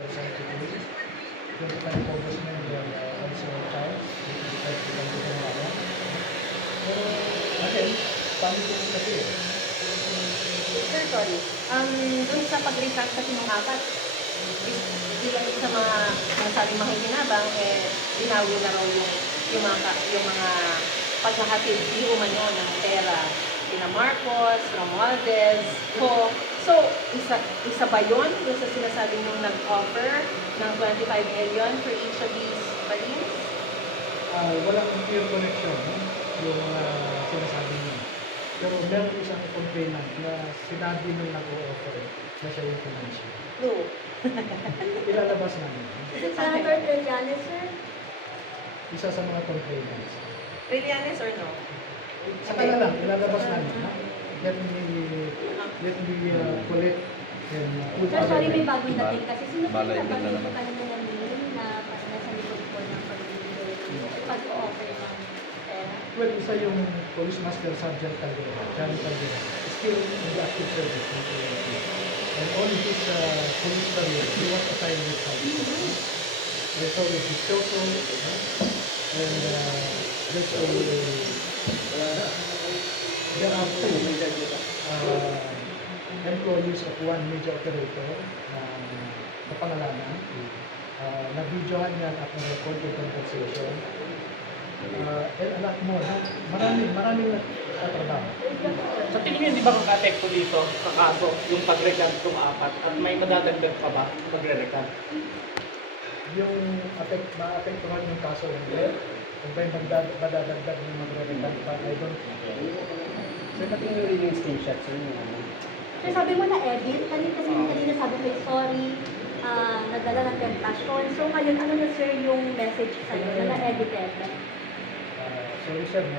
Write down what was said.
Pero, again, paano ito kasi Sir, sorry. Dun sa pag-recant kasi nung apat, bilang sa mga sinasabing makikinabang, binawi na raw yung mga paghahatid di umano ng pera sina Marcos, Romualdez, Ho. So, isa ba yun dun sa sinasabing nung nag-offer ng 25 million for each of these balines? walang clear connection, no? Yung sinasabi niya. Pero meron isang complainant na sinabi nung nag-o-offer na siya yung financial. No. Ilalabas namin. Is it Senator Trillanes, sir? Isa sa mga complainants. Trillanes or no? Saka na lang, ilalabas namin. No? Let me collect and put Sir, sorry, may other bagong dating kasi sino po Balay yung din na nabanggit naman. ko kanina ng name na nasa likod po ng pag-offer ng pera? Well, isa yung Police Master Sergeant Calderon, Johnny Calderon, still in the active service ng PNP. And all his police career, he was assigned with Calderon. And so with his Choco, and there's there are two employees of one major operator na pangalanan. Nag-videohan yan at na-record yung conversation. And a lot more. Maraming nagtatrabaho. Sa tingin niyo, di ba kaka-apekto dito sa kaso yung pag-recant ng apat at may madadagdag pa ba pagre-recant? Yung maapektuhan yung kaso ng death, kung ba'y madadagdag ng magre-recant pa, I don't know. Sir, pati nyo rin yung screenshot, sir, yung ano? Sir, sabi mo na-edit. Kanina sabi ko, sorry, nagdala ng temptation. So ngayon, ano na sir yung message sa'yo na na-edited? Sorry sir,